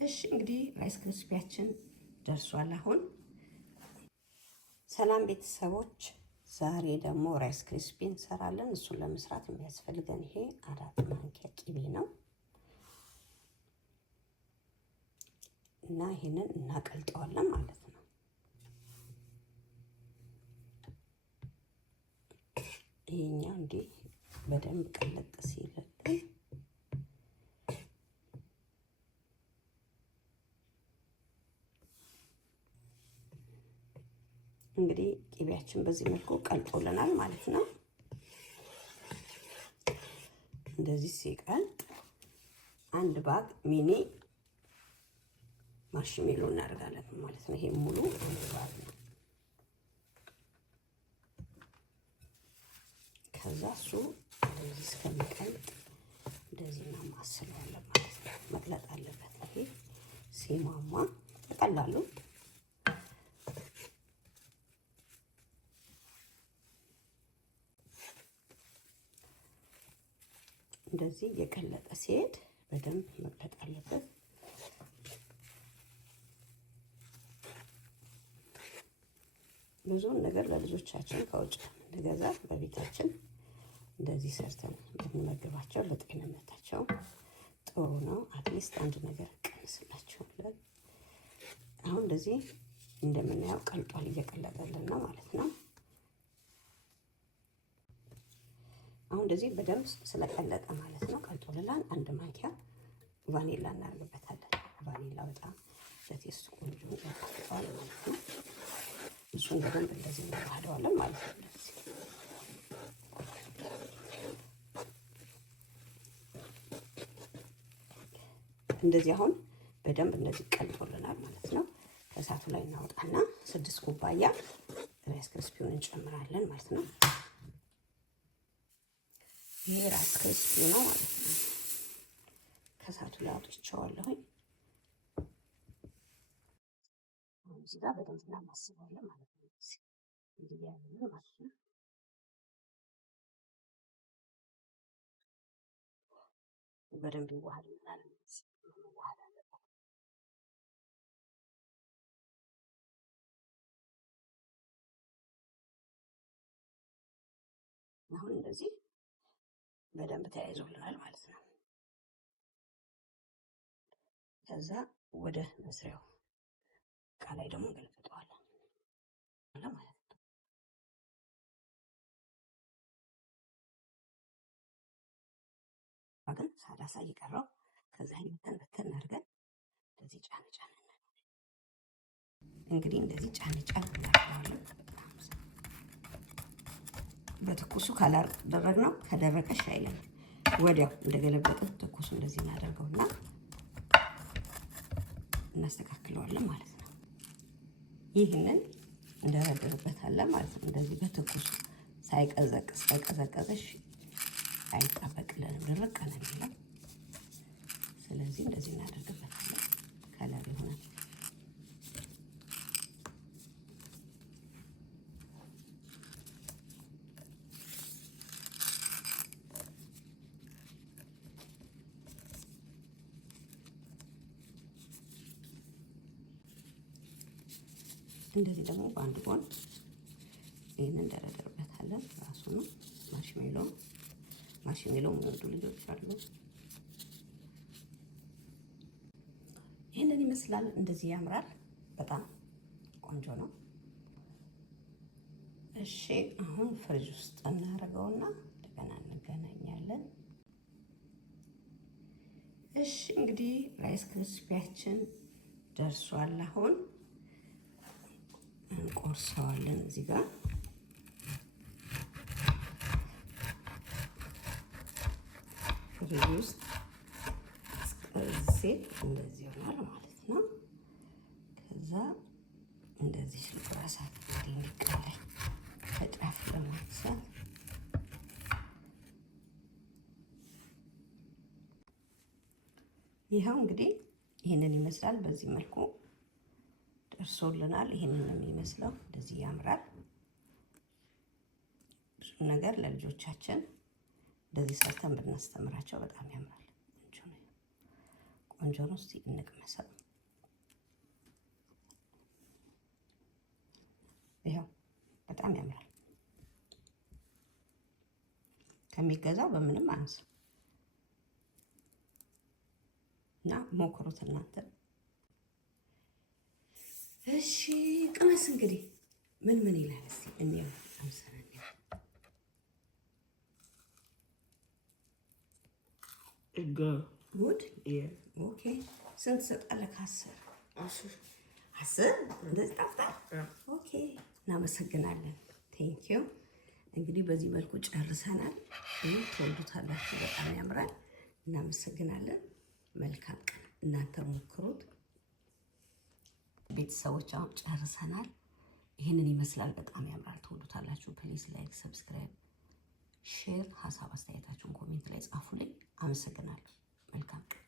እሺ እንግዲህ ራይስ ክሪስፒያችን ደርሷል። አሁን ሰላም ቤተሰቦች፣ ዛሬ ደግሞ ራይስ ክሪስፒ እንሰራለን። እሱን ለመስራት የሚያስፈልገን ይሄ 4 ማንኪያ ቅቤ ነው እና ይሄንን እናቀልጠዋለን ማለት ነው። ይሄኛው እንዲህ በደንብ ቀለጥ ሲልልን እንግዲህ ቅቤያችን በዚህ መልኩ ቀልጦልናል ማለት ነው። እንደዚህ ሲቀልጥ አንድ ባግ ሚኒ ማርሽሜሎ እናደርጋለን ማለት ነው። ይሄ ሙሉ አንድ ባግ ነው። ከዛ እሱ እንደዚህ እስከሚቀልጥ እንደዚህ እናማስለዋለን ማለት ነው። መቅለጥ አለበት። ይሄ ሲማማ በቀላሉ እንደዚህ እየቀለጠ ሲሄድ በደንብ መቅለጥ አለበት። ብዙውን ነገር ለልጆቻችን ከውጭ እንደገዛ በቤታችን እንደዚህ ሰርተን ብንመግባቸው ለጤንነታቸው ጥሩ ነው። አትሊስት አንድ ነገር ቀንስላቸዋለን። አሁን እንደዚህ እንደምናየው ቀልጧል፣ እየቀለጠልን ነው ማለት ነው። አሁን እንደዚህ በደንብ ስለቀለጠ ማለት ነው ቀልጦልናል። አንድ ማንኪያ ቫኒላ እናደርግበታለን። ቫኒላ በጣም ለቴስት ቆንጆ ያጣፍጠዋል ማለት ነው። እሱን በደንብ እንደዚህ እናዋህደዋለን ማለት ነው። እንደዚህ አሁን በደንብ እንደዚህ ቀልጦልናል ማለት ነው። ከእሳቱ ላይ እናወጣና 6 ኩባያ ራይስ ክሪስፒውን እንጨምራለን ማለት ነው። ይሄ ራይስ ክሪስፒ ነው ማለት ነው። ከእሳቱ ላይ አውጥቼዋለሁኝ። እዚህ ጋር በደንብ እናማስለዋለን ማለት ነው። እንዲህ ያለ ማለት ነው። በደንብ ይዋሃድልናል። መዋሃድ አለበት። አሁን እንደዚህ በደንብ ተያይዞልናል ማለት ነው። ከዛ ወደ መስሪያው እቃ ላይ ደግሞ እንገለብጠዋለን ማለት ነው። ግን ሳላሳ እየቀረው ከዛ ይመተን በተን አድርገን እንደዚህ ጫን ጫን እንግዲህ እንደዚህ ጫን ጫን እናደርገዋለን። በትኩሱ ካላደረግነው ከደረቀሽ አይለም። ወዲያው እንደገለበጥን ትኩሱ እንደዚህ እናደርገውና እናስተካክለዋለን ማለት ነው። ይህንን እንደረድርበታለን ማለት ነው። እንደዚህ በትኩሱ ሳይቀዘቅዝ ከቀዘቀዘሽ አይጣበቅልንም፣ ድርቅ ነው የሚለው። ስለዚህ እንደዚህ እናደርግበታለን። ከለር ይሆናል። እንደዚህ ደግሞ በአንድ ጎን ይህንን እንደረደርበታለን። ራሱ ነው ማርሽሜሎ የሚወዱ ልጆች አሉ። ይህንን ይመስላል። እንደዚህ ያምራል። በጣም ቆንጆ ነው። እሺ አሁን ፍሪጅ ውስጥ እናደርገውና እንደገና እንገናኛለን። እሺ እንግዲህ ራይስ ክሪስፒያችን ደርሷል። አሁን እንቆርሰዋለን። እዚህ ጋር ፍሪጅ ውስጥ እዚህ እንደዚህ ይሆናል ማለት ነው። ከዛ እንደዚህ ልቁራሳት እንዲቀላይ ከጫፍ ለማንሳት ይኸው እንግዲህ ይህንን ይመስላል። በዚህ መልኩ ደርሶልናል። ይህንን ነው የሚመስለው። እንደዚህ ያምራል። ብዙ ነገር ለልጆቻችን እንደዚህ ሰርተን ብናስተምራቸው በጣም ያምራል። ቆንጆ ነው። እስቲ እንቅመሰው። ይኸው በጣም ያምራል። ከሚገዛው በምንም አንስ እና ሞክሩት እናንተ። እሺ ቅመስ እንግዲህ ምን ምን ይላል እስቲ እንየው። አምሰናል ጉድ ኦኬ። ስንት ትሰጣለህ? አስር እንደዚህ ጣፍጣል። ኦኬ እናመሰግናለን። ቴንኪው። እንግዲህ በዚህ መልኩ ጨርሰናል። ትወዱታላችሁ። በጣም ያምራል። እናመሰግናለን። መልካም ቀን። እናንተ ሞክሩት ቤተሰቦች። አሁን ጨርሰናል። ይህንን ይመስላል። በጣም ያምራል። ትወዱታላችሁ። ፕሊዝ ላይክ፣ ሰብስክራይብ፣ ሼር፣ ሀሳብ አስተያየታችሁን ኮሜንት ላይ ጻፉልኝ። አመሰግናለሁ። መልካም ቀን